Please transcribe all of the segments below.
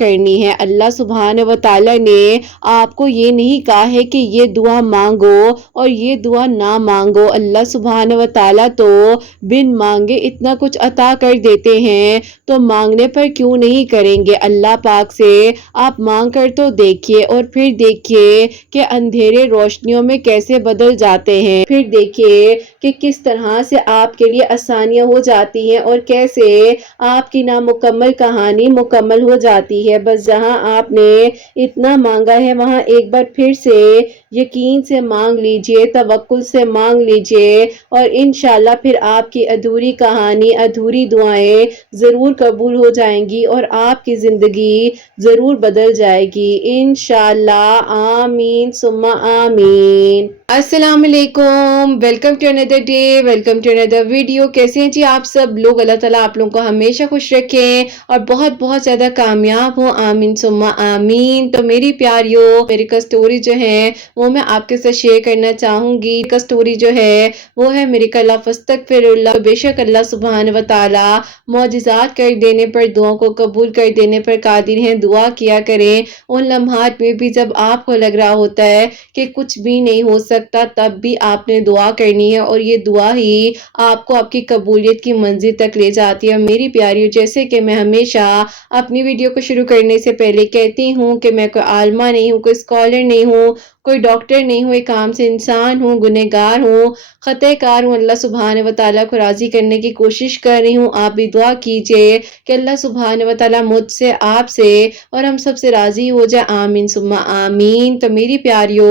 کرنی ہے۔ اللہ سبحانہ و تعالیٰ نے آپ کو یہ نہیں کہا ہے کہ یہ دعا مانگو اور یہ دعا نہ مانگو۔ اللہ سبحانہ و تعالیٰ تو بن مانگے اتنا کچھ عطا کر دیتے ہیں، تو مانگنے پر کیوں نہیں کریں گے؟ اللہ پاک سے آپ مانگ کر تو دیکھیے اور پھر دیکھیے کہ اندھیرے روشنیوں میں کیسے بدل جاتے ہیں، پھر دیکھیے کہ کس طرح سے آپ کے لیے آسانیاں ہو جاتی ہیں اور کیسے آپ کی نامکمل کہانی مکمل ہو جاتی ہے۔ بس جہاں آپ نے اتنا مانگا ہے وہاں ایک بار پھر سے یقین سے مانگ لیجئے، توکل سے مانگ لیجئے، اور انشاءاللہ پھر آپ کی ادھوری کہانی، ادھوری دعائیں ضرور قبول ہو جائیں گی اور آپ کی زندگی ضرور بدل جائے گی انشاءاللہ۔ آمین ثم آمین۔ السلام علیکم، welcome to another day, welcome to another video. کیسے ہیں جی آپ سب لوگ؟ اللہ تعالیٰ آپ لوگوں کو ہمیشہ خوش رکھیں اور بہت بہت زیادہ کامیاب ہو، آمین ثم آمین۔ تو میری پیاریو، میری کا سٹوری جو ہے وہ میں آپ کے ساتھ شیئر کرنا چاہوں گی۔ کا سٹوری جو ہے وہ ہے میری کا لفظ فاستغفر اللہ۔ بے شک اللہ سبحانہ و تعالیٰ معجزات کر دینے پر، دعاؤں کو قبول کر دینے پر قادر ہیں۔ دعا کیا کریں ان لمحات میں بھی جب آپ کو لگ رہا ہوتا ہے کہ کچھ بھی نہیں ہو سکتا، تب بھی آپ نے دعا کرنی ہے اور یہ دعا ہی آپ کو آپ کی قبولیت کی منزل تک لے جاتی ہے۔ میری پیاریو، جیسے کہ میں ہمیشہ اپنی ویڈیو کو شروع کرنے سے پہلے کہتی ہوں کہ میں کوئی عالمہ نہیں ہوں، کوئی اسکالر نہیں ہوں، کوئی ڈاکٹر نہیں ہوں، ایک عام سے انسان ہوں، گنہگار ہوں، خطا کار ہوں۔ اللہ سبحانہ و تعالیٰ کو راضی کرنے کی کوشش کر رہی ہوں۔ آپ بھی دعا کیجئے کہ اللہ سبحانہ و تعالیٰ مجھ سے، آپ سے اور ہم سب سے راضی ہو جائے، آمین ثم آمین۔ تو میری پیاریو،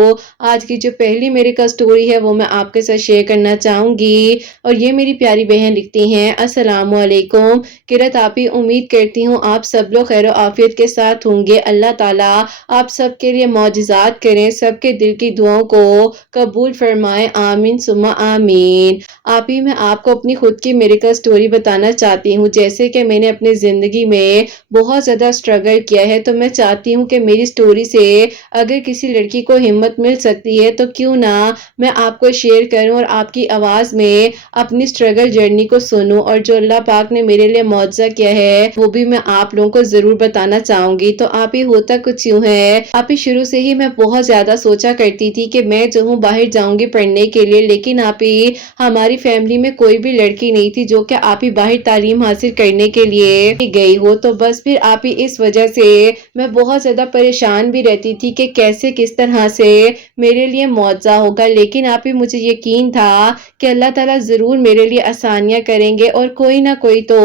آج کی جو پہلی میری کا سٹوری ہے وہ میں آپ کے ساتھ شیئر کرنا چاہوں گی، اور یہ میری پیاری بہن لکھتی ہیں، السلام علیکم قرت آپی، امید کرتی ہوں آپ سب لوگ خیر و عافیت کے ساتھ ہوں گے۔ اللہ تعالیٰ آپ سب کے لیے معجزات کریں، سب کے دل کی دعاؤں کو قبول فرمائے، آمین ثم آمین۔ آپی، میں آپ کو اپنی خود کی میری کا سٹوری بتانا چاہتی ہوں۔ جیسے کہ میں نے اپنی زندگی میں بہت زیادہ سٹرگل کیا ہے، تو میں چاہتی ہوں کہ میری سٹوری سے اگر کسی لڑکی کو ہمت مل سکتی ہے تو کیوں نہ میں آپ کو شیئر کروں اور آپ کی آواز میں اپنی سٹرگل جرنی کو سنوں، اور جو اللہ پاک نے میرے لیے معجزہ کیا ہے وہ بھی میں آپ لوگوں کو ضرور بتانا چاہوں گی۔ تو آپ ہی ہوتا کچھ یوں ہے، آپ ہی شروع سے ہی میں بہت زیادہ سوچا کرتی تھی کہ میں جو ہوں باہر جاؤں گی پڑھنے کے لیے، لیکن آپ ہی ہماری فیملی میں کوئی بھی لڑکی نہیں تھی جو کہ آپ ہی باہر تعلیم حاصل کرنے کے لیے گئی ہو۔ تو بس پھر آپ ہی اس وجہ سے میں بہت زیادہ پریشان بھی رہتی تھی کہ کیسے کس طرح سے میرے لیے معجزہ ہوگا، لیکن آپ ہی مجھے یقین تھا کہ اللہ تعالیٰ ضرور میرے لیے آسانیاں کریں گے اور کوئی نہ کوئی تو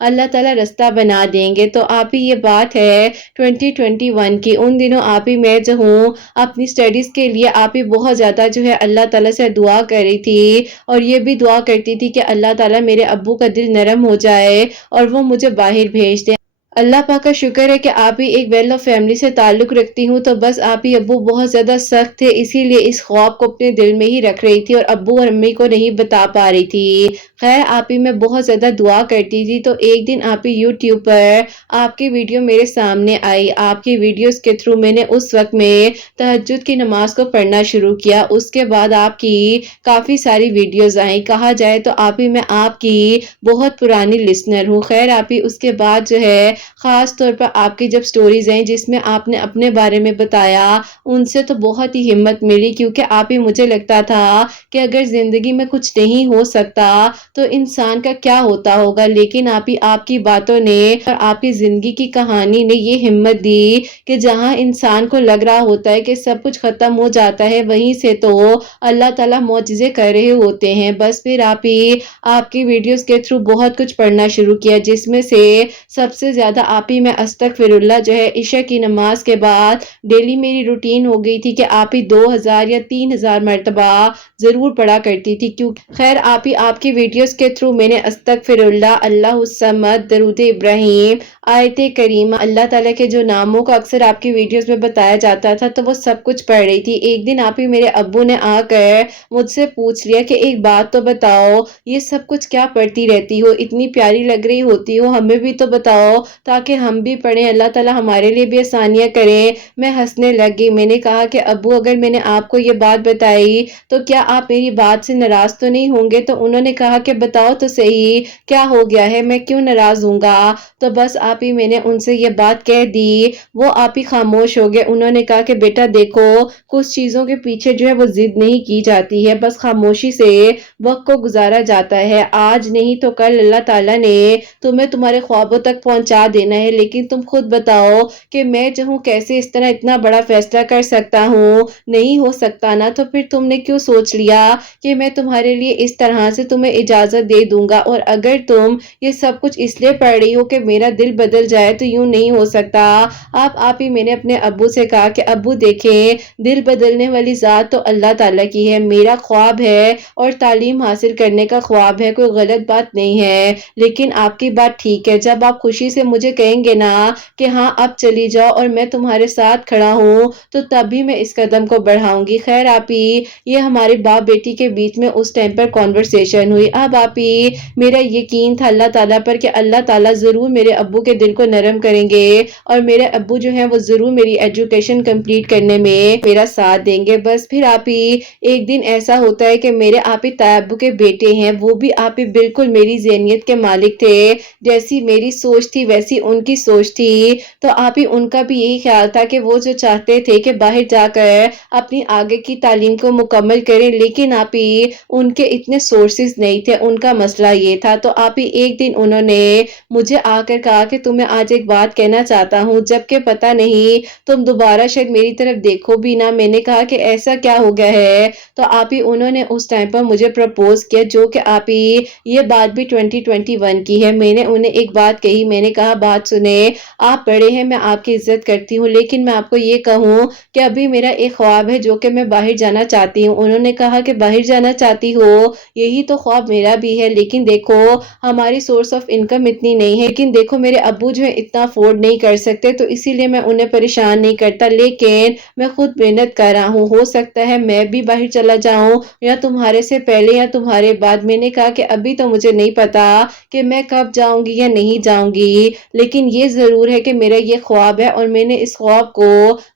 اللہ تعالیٰ رستہ بنا دیں گے۔ تو آپ ہی یہ بات ہے 2021 کی، ان دنوں آپ ہی میں جو ہوں اپنی سٹڈیز کے لیے آپ ہی بہت زیادہ جو ہے اللہ تعالیٰ سے دعا کر رہی تھی، اور یہ بھی دعا کرتی تھی کہ اللہ تعالیٰ میرے ابو کا دل نرم ہو جائے اور وہ مجھے باہر بھیج دیں۔ اللہ پاک کا شکر ہے کہ آپ ہی ایک ویل آف فیملی سے تعلق رکھتی ہوں، تو بس آپ ہی ابو بہت زیادہ سخت تھے، اسی لیے اس خواب کو اپنے دل میں ہی رکھ رہی تھی اور ابو اور امی کو نہیں بتا پا رہی تھی۔ خیر آپ ہی میں بہت زیادہ دعا کرتی تھی، تو ایک دن آپ ہی یوٹیوب پر آپ کی ویڈیو میرے سامنے آئی۔ آپ کی ویڈیوز کے تھرو میں نے اس وقت میں تہجد کی نماز کو پڑھنا شروع کیا۔ اس کے بعد آپ کی کافی ساری ویڈیوز آئیں، کہا جائے تو آپ ہی میں آپ کی بہت پرانی لسنر ہوں۔ خیر آپ ہی اس کے بعد جو ہے خاص طور پر آپ کی جب سٹوریز ہیں جس میں آپ نے اپنے بارے میں بتایا، ان سے تو بہت ہی ہمت ملی، کیونکہ آپ ہی مجھے لگتا تھا کہ اگر زندگی میں کچھ نہیں ہو سکتا تو انسان کا کیا ہوتا ہوگا، لیکن آپ ہی آپ کی باتوں نے اور آپ کی زندگی کی کہانی نے یہ ہمت دی کہ جہاں انسان کو لگ رہا ہوتا ہے کہ سب کچھ ختم ہو جاتا ہے، وہیں سے تو اللہ تعالیٰ معجزے کر رہے ہوتے ہیں۔ بس پھر آپ ہی آپ کی ویڈیوز کے تھرو بہت کچھ پڑھنا شروع کیا، جس میں سے سب سے زیادہ آپ ہی میں استغفر اللہ جو ہے عشاء کی نماز کے بعد ڈیلی میری روٹین ہو گئی تھی کہ آپ ہی 2000 یا 3000 مرتبہ ضرور پڑھا کرتی تھی۔ کیونکہ خیر آپ ہی آپ کی ویڈیوز کے تھرو میں نے استغفر اللہ، اللہ الصمد، درود ابراہیم، آیت کریمہ، اللہ تعالیٰ کے جو ناموں کو اکثر آپ کی ویڈیوز میں بتایا جاتا تھا، تو وہ سب کچھ پڑھ رہی تھی۔ ایک دن آپ ہی میرے ابو نے آ کر مجھ سے پوچھ لیا کہ ایک بات تو بتاؤ، یہ سب کچھ کیا پڑھتی رہتی ہو، اتنی پیاری لگ رہی ہوتی ہو، ہمیں بھی تو بتاؤ تاکہ ہم بھی پڑھیں، اللہ تعالیٰ ہمارے لیے بھی آسانیاں کریں۔ میں ہنسنے لگی، میں نے کہا کہ ابو اگر میں نے آپ کو یہ بات بتائی تو کیا آپ میری بات سے ناراض تو نہیں ہوں گے؟ تو انہوں نے کہا کہ بتاؤ تو صحیح کیا ہو گیا ہے، میں کیوں ناراض ہوں گا؟ تو بس آپ ہی میں نے ان سے یہ بات کہہ دی، وہ آپ ہی خاموش ہو گئے۔ انہوں نے کہا کہ بیٹا دیکھو، کچھ چیزوں کے پیچھے جو ہے وہ ضد نہیں کی جاتی ہے، بس خاموشی سے وقت کو گزارا جاتا ہے۔ آج نہیں تو کل اللہ تعالیٰ نے تمہیں تمہارے خوابوں تک پہنچا دینا ہے، لیکن تم خود بتاؤ کہ میں چاہوں کیسے اس طرح اتنا بڑا فیصلہ کر سکتا ہوں؟ نہیں ہو سکتا نا، تو پھر تم نے کیوں سوچ لیا کہ میں تمہارے لیے اس طرح سے تمہیں اجازت دے دوں گا؟ اور اگر تم یہ سب کچھ اس لیے پڑھ رہی ہو کہ میرا دل بدل جائے تو یوں نہیں ہو سکتا۔ آپ ہی میں نے اپنے ابو سے کہا کہ ابو دیکھیں، دل بدلنے والی ذات تو اللہ تعالیٰ کی ہے، میرا خواب ہے اور تعلیم حاصل کرنے کا خواب ہے، کوئی غلط بات نہیں ہے، لیکن آپ کی بات ٹھیک ہے، جب آپ خوشی سے مجھے کہیں گے نا کہ ہاں اب چلی جاؤ اور میں تمہارے ساتھ کھڑا ہوں تو تبھی میں اس قدم کو بڑھاؤں گی۔ خیر آپ ہی، یہ ہمارے باپ بیٹی کے بیچ میں اس ٹائم پر کانورسیشن ہوئی۔ اب آپ ہی میرا یقین تھا اللہ تعالیٰ پر کہ اللہ تعالیٰ ضرور میرے ابو کے دل کو نرم کریں گے اور میرے ابو جو ہیں وہ ضرور میری ایجوکیشن کمپلیٹ کرنے میں میرا ساتھ دیں گے۔ بس پھر آپ ہی ایک دن ایسا ہوتا ہے کہ میرے آپ ہی تایا ابو کے بیٹے ہیں، وہ بھی آپ ہی بالکل میری ذہنیت کے مالک تھے، جیسی میری سوچ تھی ویسی ان کی سوچ تھی، تو آپ ہی ان کا بھی یہی خیال تھا کہ وہ جو چاہتے تھے کہ باہر جا کر اپنی آگے کی تعلیم کو مکمل کریں، لیکن آپ ہی ان کے اتنے سورسز نہیں تھے، ان کا مسئلہ یہ تھا۔ تو آپ ہی ایک دن انہوں نے مجھے آ کر کہا کہ تمہیں آج ایک بات کہنا چاہتا ہوں، جبکہ پتہ نہیں تم دوبارہ شاید میری طرف دیکھو بھی نہ۔ میں نے کہا کہ ایسا کیا ہو گیا ہے؟ تو آپ ہی انہوں نے اس ٹائم پر مجھے پرپوز کیا، جو کہ آپ ہی یہ بات بھی 2021 کی ہے۔ میں نے انہیں ایک بات کہی، میں نے کہا بات سنیں، آپ بڑے ہیں، میں آپ کی عزت کرتی ہوں، لیکن میں آپ کو یہ کہوں کہ ابھی میرا ایک خواب ہے جو کہ میں باہر جانا چاہتی ہوں۔ انہوں نے کہا کہ باہر جانا چاہتی ہو؟ یہی تو خواب میرا بھی ہے، لیکن دیکھو ہماری سورس آف انکم اتنی نہیں ہے، لیکن دیکھو میرے ابو جو ہے اتنا افورڈ نہیں کر سکتے، تو اسی لیے میں انہیں پریشان نہیں کرتا، لیکن میں خود محنت کر رہا ہوں، ہو سکتا ہے میں بھی باہر چلا جاؤں یا تمہارے سے پہلے یا تمہارے بعد۔ میں نے کہا کہ ابھی تو مجھے نہیں پتا کہ میں کب جاؤں گی یا نہیں جاؤں گی، لیکن یہ ضرور ہے کہ میرا یہ خواب ہے اور میں نے اس خواب کو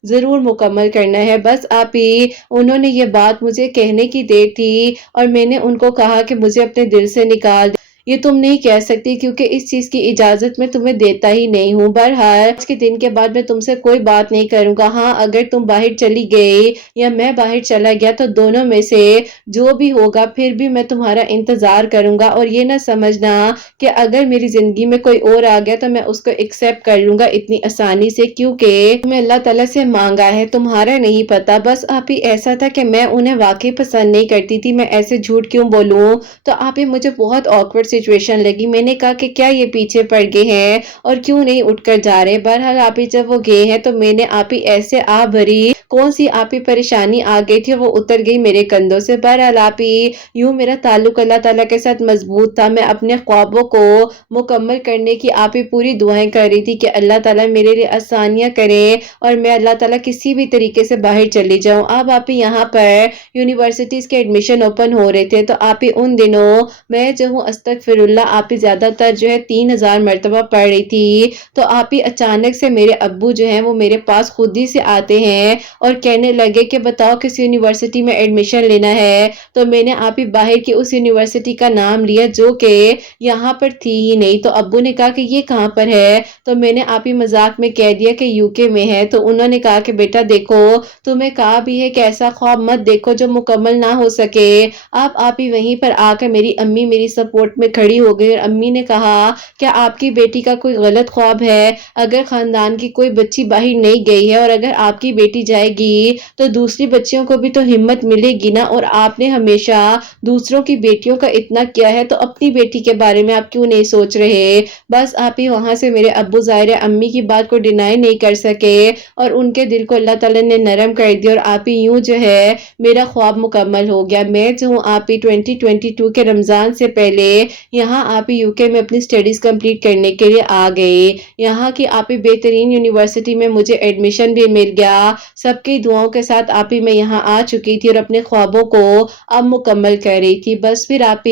ضرور مکمل کرنا ہے۔ بس آپ ہی انہوں نے یہ بات مجھے کہنے کی دیر تھی اور میں نے ان کو کہا کہ مجھے اپنے دل سے نکال دو، یہ تم نہیں کہہ سکتی کیونکہ اس چیز کی اجازت میں تمہیں دیتا ہی نہیں ہوں۔ بہرحال آج کے دن کے بعد میں تم سے کوئی بات نہیں کروں گا، ہاں اگر تم باہر چلی گئی یا میں باہر چلا گیا تو دونوں میں سے جو بھی ہوگا پھر بھی میں تمہارا انتظار کروں گا، اور یہ نہ سمجھنا کہ اگر میری زندگی میں کوئی اور آ گیا تو میں اس کو ایکسیپٹ کر لوں گا اتنی آسانی سے، کیونکہ میں اللہ تعالیٰ سے مانگا ہے، تمہارا نہیں پتا۔ بس آپ ہی ایسا تھا کہ میں انہیں واقعی پسند نہیں کرتی تھی، میں ایسے جھوٹ کیوں بولوں؟ تو آپ ہی مجھے بہت آکورڈ سچویشن لگی، میں نے کہا کہ کیا یہ پیچھے پڑ گئے ہیں اور کیوں نہیں اٹھ کر جا رہے؟ بہرحال آپ ہی جب وہ گئے ہیں تو میں نے آپ ہی ایسے آ بھری کون سی آپ ہی پریشانی آ گئی تھی وہ اتر گئی میرے کندھوں سے۔ بہرحال آپ ہی یوں میرا تعلق اللہ تعالیٰ کے ساتھ مضبوط تھا، میں اپنے خوابوں کو مکمل کرنے کی آپ ہی پوری دعائیں کر رہی تھی کہ اللہ تعالیٰ میرے لیے آسانیاں کرے اور میں اللہ تعالیٰ کسی بھی طریقے سے باہر چلی جاؤں۔ اب آپ ہی یہاں پر یونیورسٹیز کے ایڈمیشن اوپن ہو رہے تھے، تو آپ ہی ان دنوں میں جو ہوں استغفر اللہ آپ ہی زیادہ تر جو ہے 3000 مرتبہ پڑھ رہی تھی، تو آپ ہی اچانک سے میرے ابو جو ہیں وہ میرے پاس خود ہی سے آتے ہیں اور کہنے لگے کہ بتاؤ کس یونیورسٹی میں ایڈمیشن لینا ہے؟ تو میں نے آپ ہی باہر کی اس یونیورسٹی کا نام لیا جو کہ یہاں پر تھی ہی نہیں، تو ابو نے کہا کہ یہ کہاں پر ہے؟ تو میں نے آپ ہی مذاق میں کہہ دیا کہ یو کے میں ہے۔ تو انہوں نے کہا کہ بیٹا دیکھو تمہیں کہا بھی ہے کہ ایسا خواب مت دیکھو جو مکمل نہ ہو سکے۔ آپ ہی وہیں پر آ کر میری امی میری سپورٹ میں کھڑی ہو گئی اور امی نے کہا کہ آپ کی بیٹی کا کوئی غلط خواب ہے؟ اگر خاندان کی کوئی بچی باہر نہیں گئی ہے اور اگر آپ کی بیٹی جائے گی تو دوسری بچیوں کو بھی تو ہمت ملے گی نا، اور آپ نے ہمیشہ دوسروں کی بیٹیوں کا اتنا کیا ہے تو اپنی بیٹی کے بارے میں آپ کیوں نہیں سوچ رہے؟ بس آپ ہی وہاں سے میرے ابو ظاہر امی کی بات کو ڈینائی نہیں کر سکے اور ان کے دل کو اللہ تعالیٰ نے نرم کر دیا، اور آپ ہی یوں جو ہے میرا خواب مکمل ہو گیا۔ میں جو ہوں آپ ہی 2022 کے رمضان سے پہلے یہاں آپ UK میں اپنی اسٹڈیز کمپلیٹ کرنے کے لیے آ گئے. یہاں کی آپ بہترین یونیورسٹی میں مجھے ایڈمیشن بھی مل گیا. سب کی دعاؤں کے ساتھ آپ میں یہاں آ چکی تھی اور اپنے خوابوں کو اب مکمل کر رہی تھی. بس پھر آپ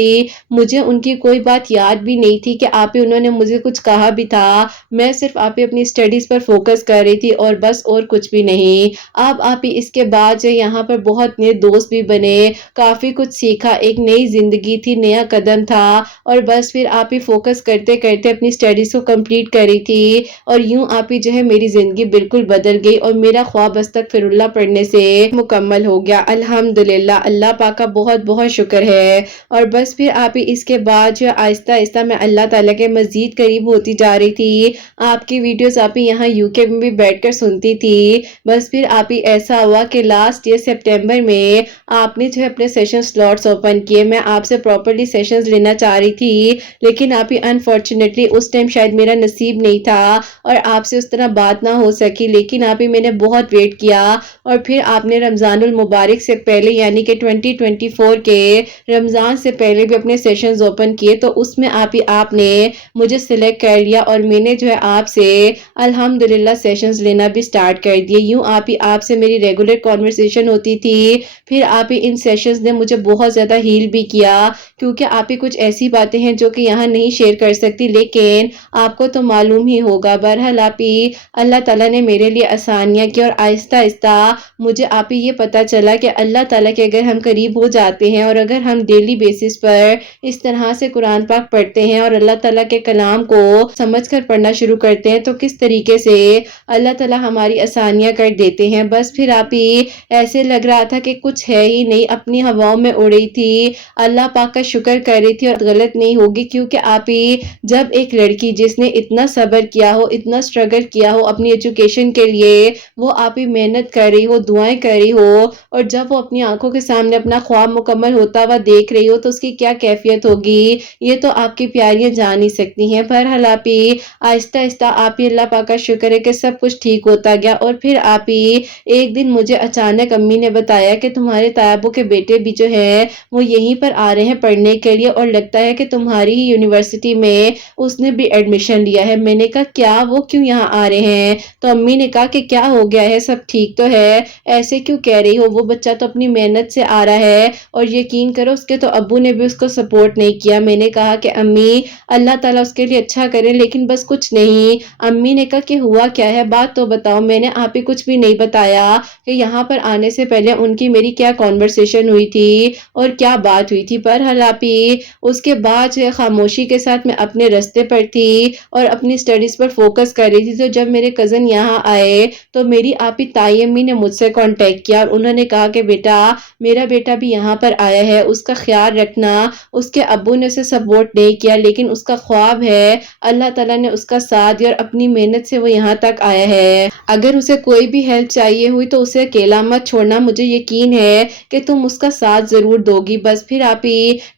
مجھے ان کی کوئی بات یاد بھی نہیں تھی کہ آپ انہوں نے مجھے کچھ کہا بھی تھا. میں صرف آپ اپنی اسٹڈیز پر فوکس کر رہی تھی اور بس اور کچھ بھی نہیں. اب آپ اس کے بعد جو یہاں پر بہت نئے دوست بھی بنے, کافی کچھ سیکھا, ایک نئی زندگی تھی, نیا قدم تھا, اور بس پھر آپ فوکس کرتے کرتے اپنی اسٹڈیز کو کمپلیٹ کری تھی. اور یوں آپ جو ہے میری زندگی بالکل بدل گئی اور میرا خواب استغفراللہ پڑھنے سے مکمل ہو گیا. الحمدللہ, اللہ پاک کا بہت بہت شکر ہے. اور بس پھر آپ اس کے بعد جو آہستہ آہستہ میں اللہ تعالیٰ کے مزید قریب ہوتی جا رہی تھی. آپ کی ویڈیوز آپ یہاں UK میں بھی بیٹھ کر سنتی تھی. بس پھر آپ ایسا ہوا کہ لاسٹ ایئر سپٹمبر میں آپ نے جو ہے اپنے سیشن سلاٹس اوپن کیے. میں آپ سے پراپرلی سیشنز لینا چاہ رہی تھی, لیکن آپ انفارچونیٹلی اس ٹائم شاید میرا نصیب نہیں تھا اور آپ سے اس طرح بات نہ ہو سکی. لیکن آپ میں نے بہت ویٹ کیا اور پھر آپ نے رمضان المبارک سے پہلے یعنی کہ 2024 کے رمضان سے پہلے بھی اپنے سیشنز اوپن کیے. تو اس میں آپ نے مجھے سلیکٹ کر لیا اور میں نے جو ہے آپ سے الحمدللہ سیشنز لینا بھی سٹارٹ کر دیے. یوں آپ سے میری ریگولر کانورسیشن ہوتی تھی. پھر آپ ان سیشنز نے مجھے بہت زیادہ ہیل بھی کیا, کیونکہ آپ کچھ ایسی باتیں ہیں جو کہ یہاں نہیں شیئر کر سکتی, لیکن آپ کو تو معلوم ہی ہوگا. بہرحال اللہ تعالیٰ نے میرے لیے آسانیاں کی اور آہستہ آہستہ مجھے یہ پتا چلا کہ اللہ تعالیٰ کے اگر ہم قریب ہو جاتے ہیں اور اگر ہم ڈیلی بیسس پر اس طرح سے قرآن پاک پڑھتے ہیں اور اللہ تعالیٰ کے کلام کو سمجھ کر پڑھنا شروع کرتے ہیں تو کس طریقے سے اللہ تعالیٰ ہماری آسانیاں کر دیتے ہیں. بس پھر ایسے لگ رہا تھا کہ کچھ ہے ہی نہیں, اپنی ہواؤں میں اڑ رہی تھی, اللہ پاک کا شکر کر رہی تھی. اور غلط نہیں ہوگی, کیونکہ جب ایک لڑکی جس نے اتنا صبر کیا ہو, اتنا سٹرگل کیا ہو اپنی ایجوکیشن کے لیے, وہ محنت کر رہی ہو, دعائیں کر رہی ہو, اور جب وہ اپنی آنکھوں کے سامنے اپنا خواب مکمل ہوتا ہوا دیکھ رہی ہو تو اس کی کیا کیفیت ہوگی, یہ تو آپ کی پیاریاں جان ہی سکتی ہیں. بہرحال آہستہ آہستہ اللہ پاک کا شکر ہے کہ سب کچھ ٹھیک ہوتا گیا. اور پھر ایک دن مجھے اچانک امی نے بتایا کہ تمہارے تایابو کے بیٹے بھی جو ہے وہ یہیں پر آ رہے ہیں پڑھنے کے لیے, اور لگتا ہے کہ تمہاری ہی یونیورسٹی میں اس نے بھی ایڈمیشن لیا ہے. میں نے کہا کیا, وہ کیوں یہاں آ رہے ہیں؟ تو امی نے کہا کہ کیا ہو گیا ہے, سب ٹھیک تو ہے, ایسے کیوں کہہ رہی ہو, وہ بچہ تو اپنی محنت سے آ رہا ہے اور یقین کرو اس کے تو ابو نے بھی اس کو سپورٹ نہیں کیا. میں نے کہا کہ امی اللہ تعالیٰ اس کے لیے اچھا کرے, لیکن بس کچھ نہیں. امی نے کہا کہ ہوا کیا ہے, بات تو بتاؤ. میں نے آپ ہی کچھ بھی نہیں بتایا کہ یہاں پر آنے سے پہلے ان کی میری کیا کانورسیشن ہوئی تھی اور کیا بات ہوئی تھی. بہرحال اس کے بعد خاموشی کے ساتھ میں اپنے رستے پر تھی اور اپنی اسٹڈیز پر فوکس کر رہی تھی. تو جب میرے کزن یہاں آئے تو میری تائی امی نے مجھ سے کانٹیکٹ کیا اور انہوں نے کہا کہ بیٹا, میرا بیٹا بھی یہاں پر آیا ہے, اس کا خیال رکھنا. اس کے ابو نے اسے سپورٹ نہیں کیا, لیکن اس کا خواب ہے, اللہ تعالیٰ نے اس کا ساتھ دیا اور اپنی محنت سے وہ یہاں تک آیا ہے. اگر اسے کوئی بھی ہیلپ چاہیے ہوئی تو اسے اکیلا مت چھوڑنا, مجھے یقین ہے کہ تم اس کا ساتھ ضرور دو گی. بس پھر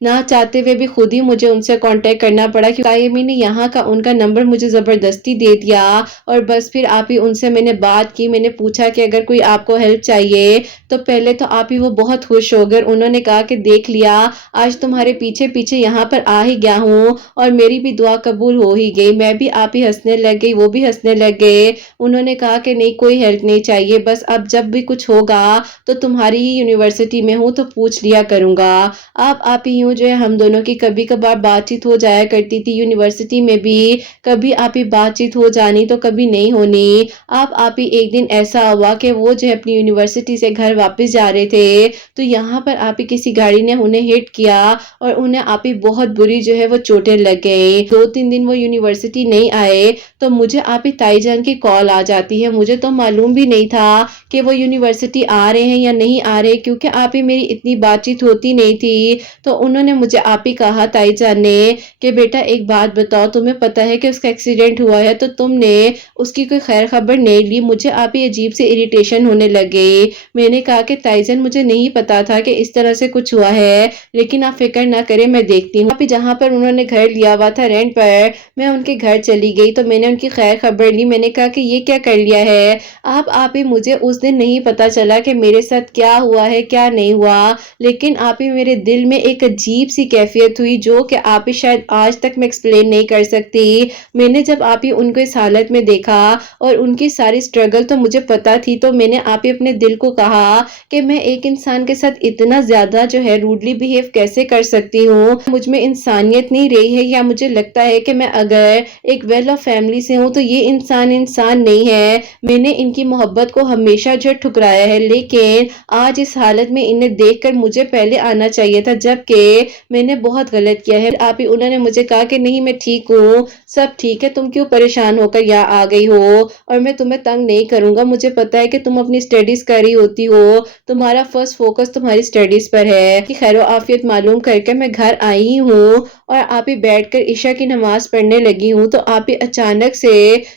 نہ چاہتے ہوئے بھی خود ہی مجھے ان سے کانٹیکٹ کرنا پڑا, کیونکہ تائی امی نے یہاں کا ان کا نمبر مجھے زبردستی دے دیا. اور بس پھر ان سے میں نے بات کی, میں نے پوچھا کہ اگر کوئی آپ کو ہیلپ چاہیے تو پہلے تو وہ بہت خوش ہو گئے. انہوں نے کہا کہ دیکھ لیا, آج تمہارے پیچھے پیچھے یہاں پر آ ہی گیا ہوں اور میری بھی دعا قبول ہو ہی گئی. میں بھی ہنسنے لگ گئی, وہ بھی ہنسنے لگ گئے. انہوں نے کہا کہ نہیں, کوئی ہیلپ نہیں چاہیے, بس اب جب بھی کچھ ہوگا تو تمہاری ہی یونیورسٹی میں ہوں تو پوچھ لیا کروں گا. آپ یوں جو ہے ہم دونوں کی کبھی کبھار بات چیت ہو جایا کرتی تھی یونیورسٹی میں بھی, کبھی بات چیت ہو جانی تو کبھی نہیں ہونی. آپ ایک دن ایسا ہوا کہ وہ جو اپنی یونیورسٹی سے گھر واپس جا رہے تھے تو یہاں پر کسی گاڑی نے انہیں ہٹ کیا اور انہیں بہت بری جو ہے وہ چوٹیں لگ گئی. 2-3 دن وہ یونیورسٹی نہیں آئے تو مجھے تائی جان کی کال آ جاتی ہے. مجھے تو معلوم بھی نہیں تھا کہ وہ یونیورسٹی آ رہے ہیں یا نہیں آ رہے, کیونکہ میری اتنی بات چیت ہوتی نہیں تھی. تو انہوں نے مجھے کہا تائی جان نے کہ بیٹا ایک بات بتاؤ, تمہیں پتا ہے کہ اس کا ایکسیڈنٹ ہوا ہے تو تم نے اس کی کوئی خیر خبر نہیں لی. مجھے عجیب سے اریٹیشن ہونے لگے. میں نے کہا کہ تائی جان مجھے نہیں پتا تھا کہ اس طرح سے کچھ ہوا ہے, لیکن آپ فکر نہ کریں, میں دیکھتی ہوں. جہاں پر انہوں نے گھر لیا ہوا تھا رینٹ پر, میں ان کے گھر چلی گئی تو میں نے ان کی خیر خبر لی. میں نے کہا کہ یہ کیا کر لیا ہے آپ مجھے اس دن نہیں پتا چلا کہ میرے ساتھ کیا ہوا ہے کیا نہیں ہوا, لیکن میرے دل میں ایک عجیب سی کیفیت ہوئی جو کہ آپ ہی شاید آج تک میں ایکسپلین نہیں کر سکتی۔ میں نے جب آپ ہی ان کو اس حالت میں دیکھا اور ان کی ساری سٹرگل تو مجھے پتا تھی، تو میں نے آپ ہی اپنے دل کو کہا کہ میں ایک انسان کے ساتھ اتنا زیادہ جو ہے روڈلی بیہیو کیسے کر سکتی ہوں، مجھ میں انسانیت نہیں رہی ہے، یا مجھے لگتا ہے کہ میں اگر ایک ویل آف فیملی سے ہوں تو یہ انسان نہیں ہے۔ میں نے ان کی محبت کو ہمیشہ جو ٹھکرایا ہے، لیکن آج اس حالت میں انہیں دیکھ کر مجھے پہلے آنا چاہیے تھا، جبکہ میں نے بہت غلط کیا ہے۔ آپ ہی انہوں نے مجھے کہا کہ نہیں میں ٹھیک ہوں، سب ٹھیک ہے، تم کیوں پریشان ہو کر یہاں آ گئی ہو، اور میں تمہیں تنگ نہیں کروں گا، مجھے پتا ہے کہ تم اپنی سٹڈیز کر رہی ہوتی ہو، تمہارا فرسٹ فوکس تمہاری سٹڈیز پر ہے۔ کہ خیر و عافیت معلوم کر کے میں گھر آئی ہوں اور آپ ہی بیٹھ کر عشاء کی نماز پڑھنے لگی ہوں، تو آپ ہی اچانک سے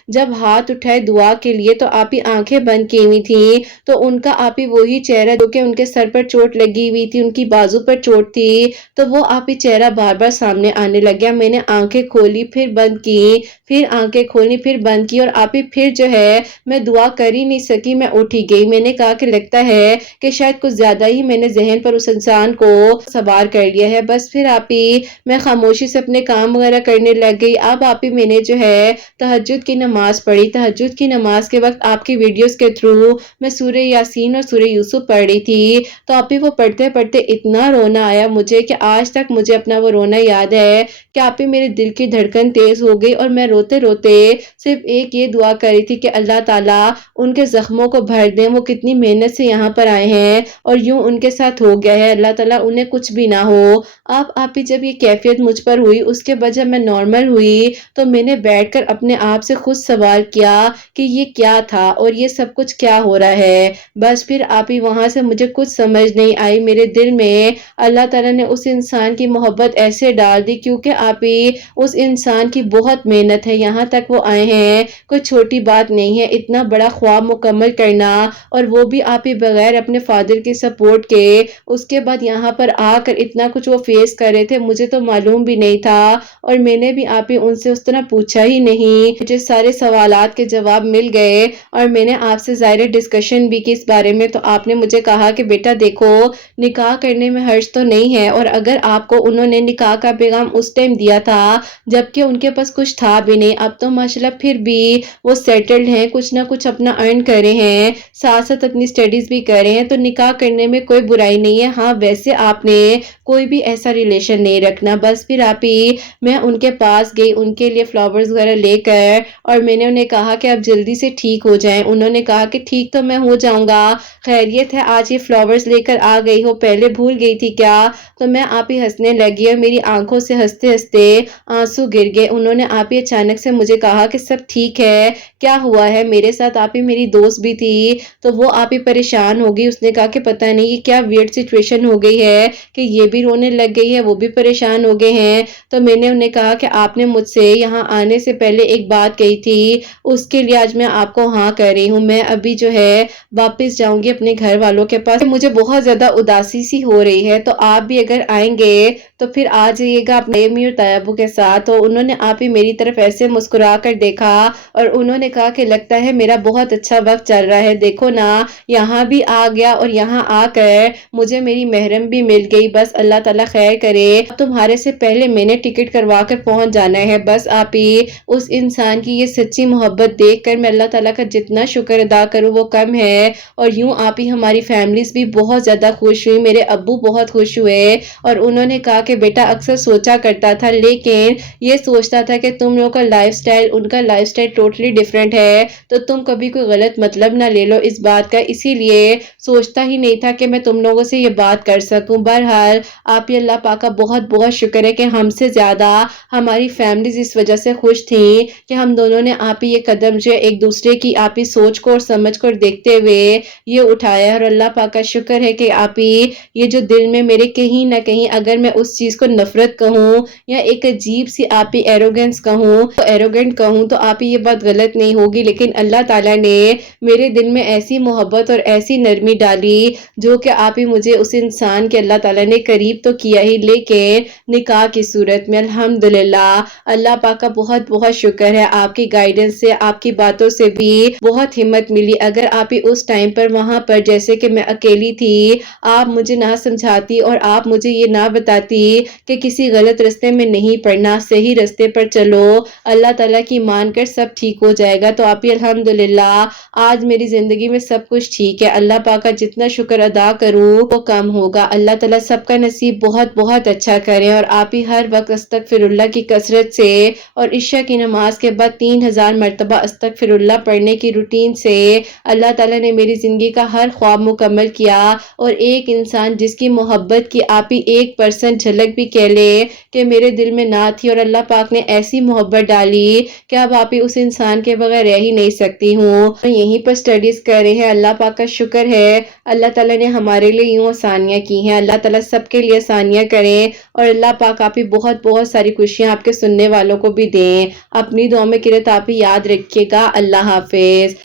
جب ہاتھ اٹھائے دعا کے لیے تو آپ ہی آنکھیں بند کی ہوئی تھی، تو ان کا آپ ہی وہی چہرہ جو کہ ان کے سر پر چوٹ لگی ہوئی تھی، ان کی بازو پر چوٹ تھی، تو وہ آپ ہی چہرہ بار بار سامنے آنے لگ گیا۔ میں نے آنکھیں کھولی پھر بند کی، پھر آنکھیں کھولی پھر بند کی، اور آپ ہی پھر جو ہے میں دعا کر ہی نہیں سکی، میں اٹھی گئی۔ میں نے کہا کہ لگتا ہے کہ شاید کچھ زیادہ ہی میں نے ذہن پر اس انسان کو سوار کر لیا ہے، بس پھر آپ ہی میں خاموشی سے اپنے کام وغیرہ کرنے لگ گئی۔ اب آپ ہی میں نے جو ہے تہجد کی نماز پڑھی، تہجد کی نماز کے وقت آپ کی ویڈیوز کے تھرو میں سورہ یاسین اور سورہ یوسف پڑھ رہی تھی، تو آپ ہی وہ پڑھتے پڑھتے اتنا رونا آیا مجھے کہ آج تک مجھے اپنا وہ رونا یاد ہے کہ آپ ہی میرے دل کی دھڑکن تیز ہو گئی، اور میں روتے روتے صرف ایک یہ دعا کری تھی کہ اللہ تعالیٰ ان کے زخموں کو بھر دیں، وہ کتنی محنت سے یہاں پر آئے ہیں اور یوں ان کے ساتھ ہو گیا ہے، اللہ تعالیٰ انہیں کچھ بھی نہ ہو۔ اب آپ ہی جب یہ کیفیت مجھ پر ہوئی، اس کے بعد جب میں نارمل ہوئی تو میں نے بیٹھ کر اپنے آپ سے خود سوال کیا کہ یہ کیا تھا اور یہ سب کچھ کیا ہو رہا ہے۔ بس پھر آپ ہی وہاں سے مجھے کچھ سمجھ نہیں آئی، میرے دل میں اللہ تعالیٰ نے اس انسان کی محبت ایسے ڈال دی، کیونکہ آپ ہی اس انسان کی بہت محنت ہے، یہاں تک وہ آئے ہیں، کوئی چھوٹی بات نہیں ہے، اتنا بڑا خواب مکمل کرنا، اور وہ بھی آپ ہی بغیر اپنے فادر کی سپورٹ کے، اس کے بعد یہاں پر آ کر اتنا کچھ وہ فیس کر رہے تھے، مجھے تو معلوم بھی نہیں تھا، اور میں نے بھی آپ ہی ان سے اس طرح پوچھا ہی نہیں، مجھے سارے سوالات کے جواب مل گئے، اور میں نے آپ سے ظاہر ڈسکشن بھی کی اس بارے میں، تو آپ نے مجھے کہا کہ بیٹا دیکھو نکاح کرنے میں حرج تو نہیں ہے، اور اگر آپ کو انہوں نے نکاح کا پیغام اس ٹائم دیا تھا جبکہ ان کے پاس کچھ تھا بھی نہیں، اب تو ماشاءاللہ پھر بھی وہ سیٹلڈ ہیں، کچھ نہ کچھ اپنا ارن کر رہے ہیں، ساتھ ساتھ اپنی سٹڈیز بھی کر رہے ہیں، تو نکاح کرنے میں کوئی برائی نہیں ہے۔ ہاں ویسے آپ نے کوئی بھی ایسا ریلیشن نہیں رکھنا۔ بس پھر آپ ہی میں ان کے پاس گئی، ان کے لیے فلاورز وغیرہ لے کر، اور میں نے انہیں کہا کہ آپ جلدی سے ٹھیک ہو جائیں۔ انہوں نے کہا کہ ٹھیک تو میں ہو جاؤں گا، خیریت ہے آج یہ فلاورز لے کر آ گئی ہو، پہلے بھول گئی تھی کیا؟ تو میں آپ ہی ہنسنے لگی اور میری آنکھوں سے ہنستے ہنستے آنسو گر گئے۔ انہوں نے آپ ہی اچانک سے مجھے کہا کہ سب ٹھیک ہے، کیا ہوا ہے؟ میرے ساتھ آپ ہی میری دوست بھی تھی، تو وہ آپ ہی پریشان ہو گئی، اس نے کہا کہ پتہ نہیں یہ کیا ویئرڈ سچویشن ہو گئی ہے کہ یہ بھی رونے لگ گئی ہے، وہ بھی پریشان ہو گئے ہیں۔ تو میں نے انہیں کہا کہ آپ نے مجھ سے یہاں آنے سے پہلے ایک بات کہی تھی، اس کے لیے آج میں آپ کو ہاں کر رہی ہوں، میں ابھی جو ہے واپس جاؤں گی اپنے گھر والوں کے پاس، مجھے بہت زیادہ اداسی سی ہو رہی ہے، تو آپ بھی اگر آئیں گے تو پھر آ جائیے گا اپنے امی اور طیبو کے ساتھ۔ تو انہوں نے آپ ہی میری طرف ایسے مسکرا کر دیکھا اور انہوں نے کہا کہ لگتا ہے میرا بہت اچھا وقت چل رہا ہے، دیکھو نا یہاں بھی آ گیا اور یہاں آ کر مجھے میری محرم بھی مل گئی، بس اللہ تعالیٰ خیر کرے، تمہارے سے پہلے میں نے ٹکٹ کروا کر پہنچ جانا ہے۔ بس آپ ہی اس انسان کی یہ سچی محبت دیکھ کر میں اللہ تعالیٰ کا جتنا شکر ادا کروں وہ کم ہے، اور یوں آپ ہی ہماری فیملیز بھی بہت زیادہ خوش ہوئی، میرے ابو بہت خوش ہوئے، اور انہوں نے کہا کہ بیٹا اکثر سوچا کرتا تھا، لیکن یہ سوچتا تھا کہ تم لوگوں کا لائف سٹائل ان کا لائف سٹائل ٹوٹلی ڈیفرنٹ ہے، تو تم کبھی کوئی غلط مطلب نہ لے لو اس بات کا، اسی لیے سوچتا ہی نہیں تھا کہ میں تم لوگوں سے یہ بات کر سکوں۔ بہرحال آپ ہی اللہ پاک کا بہت بہت شکر ہے کہ ہم سے زیادہ ہماری فیملیز اس وجہ سے خوش تھیں کہ ہم دونوں نے آپ ہی یہ قدم جو ایک دوسرے کی آپ ہی سوچ کو اور سمجھ کر دیکھتے ہوئے یہ اٹھایا ہے، اور اللہ پاک کا شکر ہے کہ آپ ہی یہ جو دل میں میرے کہیں نہ کہیں اگر میں اس چیز کو نفرت کہوں یا ایک عجیب سی آپ ہی ایروگنس کہوں تو ایروگنٹ کہوں تو آپ ہی یہ بات غلط نہیں ہوگی، لیکن اللہ تعالیٰ نے میرے دل میں ایسی محبت اور ایسی نرمی ڈالی جو کہ آپ ہی مجھے اس انسان کے اللہ تعالیٰ نے قریب تو کیا ہی، لیکن نکاح کی صورت میں الحمدللہ اللہ پاک کا بہت بہت شکر ہے، آپ کی گائیڈنس سے آپ کی باتوں سے بھی بہت ہمت ملی۔ اگر آپ ہی اس ٹائم پر وہاں پر جیسے کہ میں اکیلی تھی، آپ مجھے نہ سمجھاتی اور آپ مجھے یہ نہ بتاتی کہ کسی غلط راستے میں نہیں پڑنا، صحیح راستے پر چلو، اللہ تعالیٰ کی مان کر سب ٹھیک ہو جائے گا۔ تو آپ ہی الحمدللہ آج میری زندگی میں سب کچھ ٹھیک ہے، اللہ پاک کا جتنا شکر ادا کروں وہ کم ہوگا۔ اللہ تعالیٰ سب کا نصیب بہت بہت اچھا کرے، اور آپ ہی ہر وقت استغفر اللہ کی کثرت سے اور عشاء کی نماز کے بعد 3000 مرتبہ استغفر اللہ پڑھنے کی روٹین سے اللہ تعالیٰ نے میری زندگی کا ہر خواب مکمل کیا، اور ایک انسان جس کی محبت کی آپ ہی 1% جھلک بھی کہہ لے کہ میرے دل میں نہ تھی، اور اللہ پاک نے ایسی محبت ڈالی کہ اب آپ ہی اس انسان کے بغیر رہ ہی نہیں سکتی ہوں۔ یہیں پر سٹڈیز کر رہے ہیں، اللہ پاک کا شکر ہے، اللہ تعالیٰ نے ہمارے لیے یوں آسانیاں کی ہیں۔ اللہ تعالیٰ سب کے لیے آسانیاں کریں، اور اللہ پاک آپ ہی بہت بہت ساری خوشیاں آپ کے سننے والوں کو بھی دیں۔ اپنی دعا میں کرت آپ ہی یاد رکھیے گا۔ اللہ حافظ۔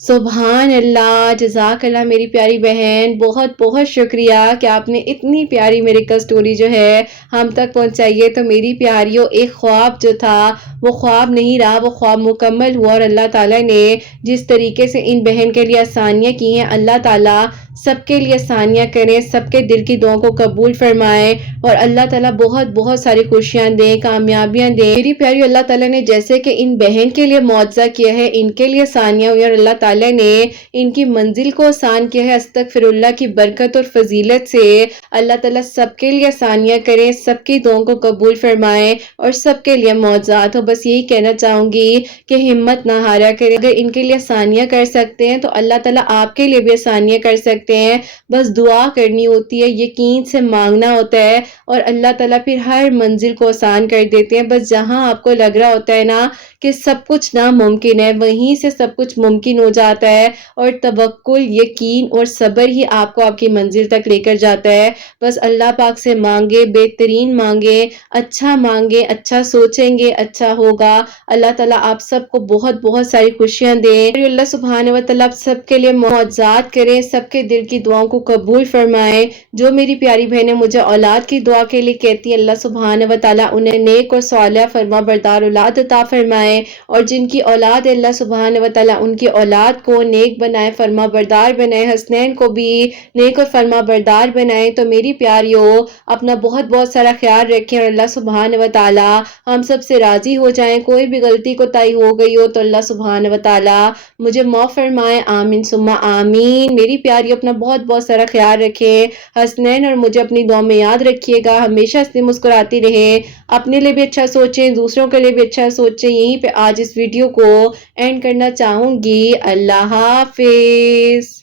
سبحان اللہ، جزاک اللہ میری پیاری بہن، بہت بہت شکریہ کہ آپ نے اتنی پیاری میریکل سٹوری جو ہے ہم تک پہنچائی ہے۔ تو میری پیاریوں، ایک خواب جو تھا وہ خواب نہیں رہا، وہ خواب مکمل ہوا، اور اللہ تعالیٰ نے جس طریقے سے ان بہن کے لیے آسانیاں کی ہیں، اللہ تعالیٰ سب کے لیے آسانیاں کریں، سب کے دل کی دعاؤں کو قبول فرمائیں، اور اللہ تعالیٰ بہت بہت ساری خوشیاں دیں، کامیابیاں دیں۔ میری پیاری، اللہ تعالیٰ نے جیسے کہ ان بہن کے لیے معجزہ کیا ہے، ان کے لیے آسانیاں ہوئی، اور اللہ تعالیٰ نے ان کی منزل کو آسان کیا ہے، استغفر اللہ کی برکت اور فضیلت سے اللہ تعالیٰ سب کے لیے آسانیاں کریں، سب کی دعاؤں کو قبول فرمائیں، اور سب کے لیے معجزات ہو۔ بس یہی کہنا چاہوں گی کہ ہمت نہ ہارا کریں، اگر ان کے لیے آسانیاں کر سکتے ہیں تو اللہ تعالیٰ آپ کے لیے بھی آسانیاں کر سکتے ہیں۔ بس دعا کرنی ہوتی ہے، یقین سے مانگنا ہوتا ہے، اور اللہ تعالیٰ پھر ہر منزل کو آسان کر دیتے ہیں۔ بس جہاں آپ کو لگ رہا ہوتا ہے نا کہ سب کچھ ناممکن ہے، وہیں سے سب کچھ ممکن ہو جاتا ہے، اور توکل، یقین اور صبر ہی آپ کو آپ کی منزل تک لے کر جاتا ہے۔ بس اللہ پاک سے مانگے، بہترین مانگے، اچھا مانگے، اچھا سوچیں گے اچھا ہوگا۔ اللہ تعالیٰ آپ سب کو بہت بہت ساری خوشیاں دے، اللہ سبحانہ و تعالیٰ سب کے لیے معجزات کرے، سب کے دل کی دعاؤں کو قبول فرمائے۔ جو میری پیاری بہنیں مجھے اولاد کی دعا کے لیے کہتی ہیں، اللہ سبحانہ و تعالیٰ انہیں نیک اور صالح فرما بردار اولاد عطا فرمائے، اور جن کی اولاد ہے اللہ سبحانہ و تعالیٰ ان کی اولاد کو نیک بنائے، فرما بردار بنائے، حسنین کو بھی نیک اور فرما بردار بنائے۔ تو میری پیاریوں، اپنا بہت بہت سارا خیال رکھیں، اور اللہ سبحانہ و تعالیٰ ہم سب سے راضی ہو جائیں۔ کوئی بھی غلطی کوتاہی ہو گئی ہو تو اللہ سبحانہ و تعالیٰ مجھے معاف فرمائے، آمین ثم آمین۔ میری پیاری، اپنا بہت بہت سارا خیال رکھیں، حسنین اور مجھے اپنی دعا میں یاد رکھیے گا، ہمیشہ سے مسکراتی رہیں، اپنے لیے بھی اچھا سوچیں، دوسروں کے لیے بھی اچھا سوچیں۔ یہیں پہ آج اس ویڈیو کو اینڈ کرنا چاہوں گی۔ اللہ حافظ۔